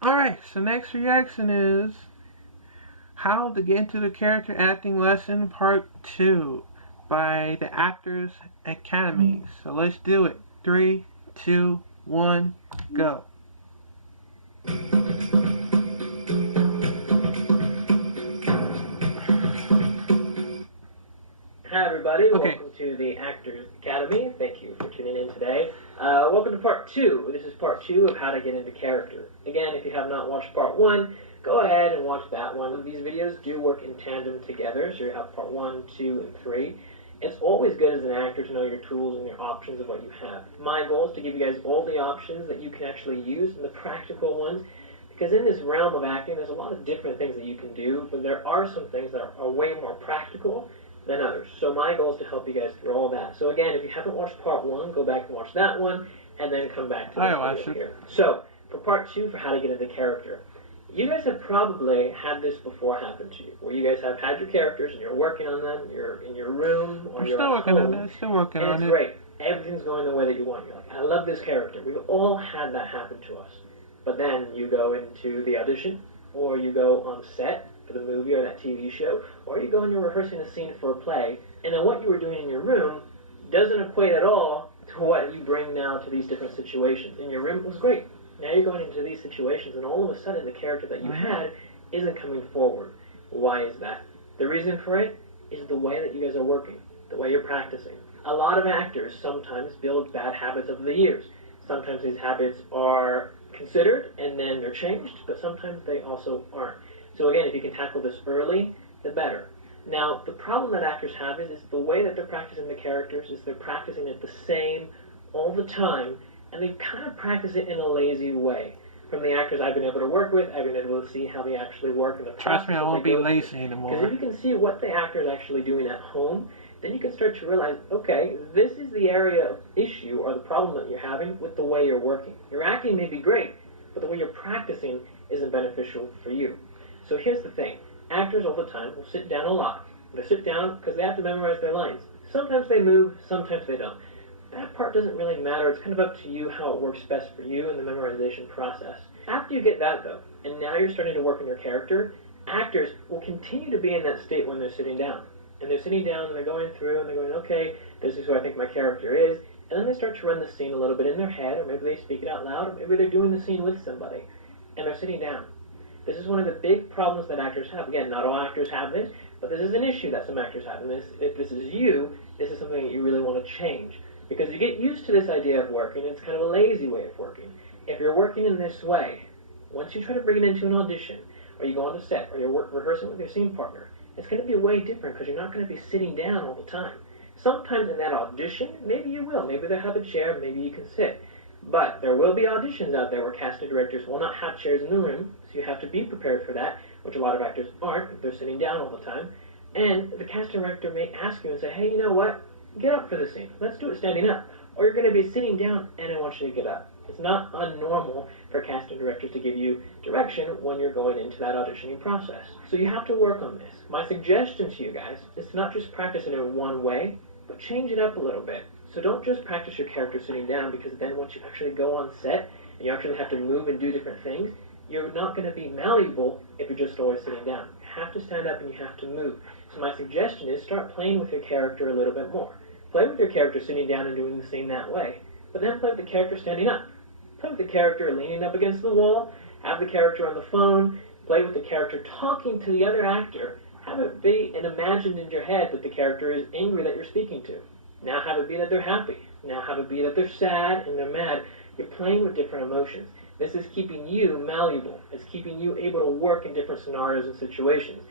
Alright, so next reaction is How to Get into the Character Acting Lesson Part 2 by the Actors Academy. So let's do it. 3, 2, 1, go. Hi everybody, Okay. Welcome to the Actors Academy. Thank you for tuning in today. Welcome to part 2. This is part 2 of how to get into character. Again, if you have not watched part 1, go ahead and watch that one. These videos do work in tandem together, so you have part 1, 2, and 3. It's always good as an actor to know your tools and your options of what you have. My goal is to give you guys all the options that you can actually use and the practical ones, because in this realm of acting, there's a lot of different things that you can do, but there are some things that are way more practical than others. So my goal is to help you guys through all that. So again, if you haven't watched part 1, go back and watch that one, and then come back to this video here. So for part 2, for how to get into character, you guys have probably had this before happen to you, where you guys have had your characters and you're working on them, you're in your room, or you're at home, and it's great. Everything's going the way that you want. You're like, I love this character. We've all had that happen to us. But then you go into the audition, or you go on set for the movie or that TV show, or you go and you're rehearsing a scene for a play, and then what you were doing in your room doesn't equate at all to what you bring now to these different situations. In your room, it was great. Now you're going into these situations, and all of a sudden the character that you had isn't coming forward. Why is that? The reason for it is the way that you guys are working, the way you're practicing. A lot of actors sometimes build bad habits over the years. Sometimes these habits are considered and then they're changed, but sometimes they also aren't. So again, if you can tackle this early, the better. Now, the problem that actors have is the way that they're practicing the characters is they're practicing it the same all the time, and they kind of practice it in a lazy way. From the actors I've been able to work with, I've been able to see how they actually work in the process. Trust me, I won't be lazy anymore. Because if you can see what the actor is actually doing at home, then you can start to realize, okay, this is the area of issue or the problem that you're having with the way you're working. Your acting may be great, but the way you're practicing isn't beneficial for you. So here's the thing. Actors all the time will sit down a lot. They sit down because they have to memorize their lines. Sometimes they move, sometimes they don't. That part doesn't really matter. It's kind of up to you how it works best for you in the memorization process. After you get that, though, and now you're starting to work on your character, actors will continue to be in that state when they're sitting down. And they're sitting down and they're going through and they're going, okay, this is who I think my character is. And then they start to run the scene a little bit in their head, or maybe they speak it out loud, or maybe they're doing the scene with somebody. And they're sitting down. This is one of the big problems that actors have. Again, not all actors have this, but this is an issue that some actors have. And if this is you, this is something that you really want to change. Because you get used to this idea of working, it's kind of a lazy way of working. If you're working in this way, once you try to bring it into an audition, or you go on to set, or you're rehearsing with your scene partner, it's going to be way different because you're not going to be sitting down all the time. Sometimes in that audition, maybe you will. Maybe they'll have a chair, maybe you can sit. But there will be auditions out there where casting directors will not have chairs in the room, so you have to be prepared for that, which a lot of actors aren't if they're sitting down all the time. And the casting director may ask you and say, hey, you know what? Get up for the scene. Let's do it standing up. Or you're going to be sitting down and I want you to get up. It's not unnormal for casting directors to give you direction when you're going into that auditioning process. So you have to work on this. My suggestion to you guys is to not just practice it in one way, but change it up a little bit. So don't just practice your character sitting down, because then once you actually go on set and you actually have to move and do different things, you're not going to be malleable if you're just always sitting down. You have to stand up and you have to move. So my suggestion is start playing with your character a little bit more. Play with your character sitting down and doing the scene that way, but then play with the character standing up. Play with the character leaning up against the wall, have the character on the phone, play with the character talking to the other actor, have it be and imagined in your head that the character is angry that you're speaking to. Now have it be that they're happy. Now have it be that they're sad and they're mad. You're playing with different emotions. This is keeping you malleable. It's keeping you able to work in different scenarios and situations.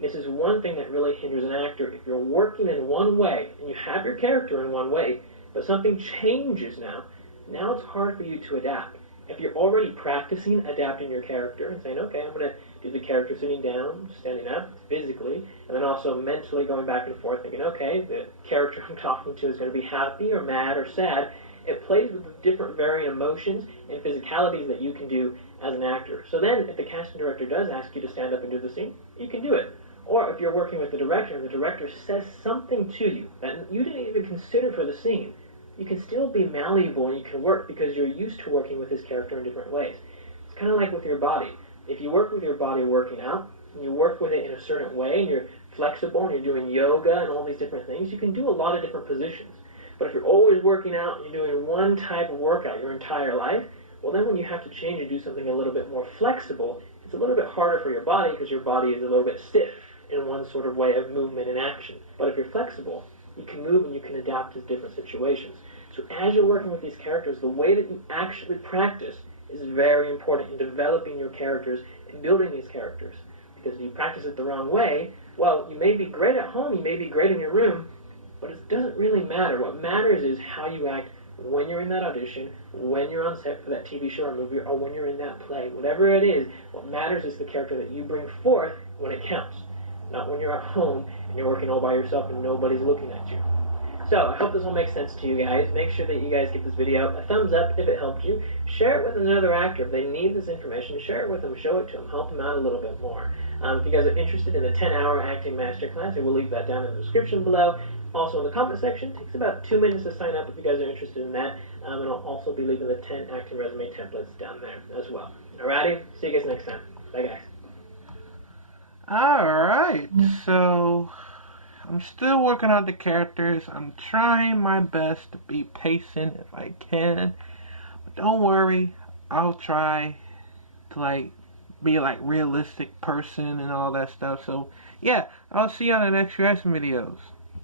This is one thing that really hinders an actor. If you're working in one way, and you have your character in one way, but something changes now it's hard for you to adapt. If you're already practicing adapting your character and saying, okay, I'm going to do the character sitting down, standing up, physically, and then also mentally going back and forth thinking, okay, the character I'm talking to is going to be happy or mad or sad. It plays with the different varying emotions and physicalities that you can do as an actor. So then, if the casting director does ask you to stand up and do the scene, you can do it. Or if you're working with the director and the director says something to you that you didn't even consider for the scene, you can still be malleable and you can work because you're used to working with his character in different ways. It's kind of like with your body. If you work with your body working out, and you work with it in a certain way, and you're flexible, and you're doing yoga and all these different things, you can do a lot of different positions. But if you're always working out and you're doing one type of workout your entire life, well then when you have to change and do something a little bit more flexible, it's a little bit harder for your body because your body is a little bit stiff in one sort of way of movement and action. But if you're flexible, you can move and you can adapt to different situations. So as you're working with these characters, the way that you actually practice is very important in developing your characters and building these characters. Because if you practice it the wrong way, well, you may be great at home, you may be great in your room, but it doesn't really matter. What matters is how you act when you're in that audition, when you're on set for that TV show or movie, or when you're in that play. Whatever it is, what matters is the character that you bring forth when it counts. Not when you're at home and you're working all by yourself and nobody's looking at you. So, I hope this all makes sense to you guys. Make sure that you guys give this video a thumbs up if it helped you. Share it with another actor. If they need this information, share it with them, show it to them, help them out a little bit more. If you guys are interested in the 10-hour acting masterclass, I will leave that down in the description below. Also in the comment section, it takes about 2 minutes to sign up if you guys are interested in that. And I'll also be leaving the 10 acting resume templates down there as well. Alrighty, see you guys next time. Bye guys. Alright, so I'm still working on the characters. I'm trying my best to be patient if I can. But don't worry, I'll try to be realistic person and all that stuff. So yeah, I'll see you on the next reaction videos.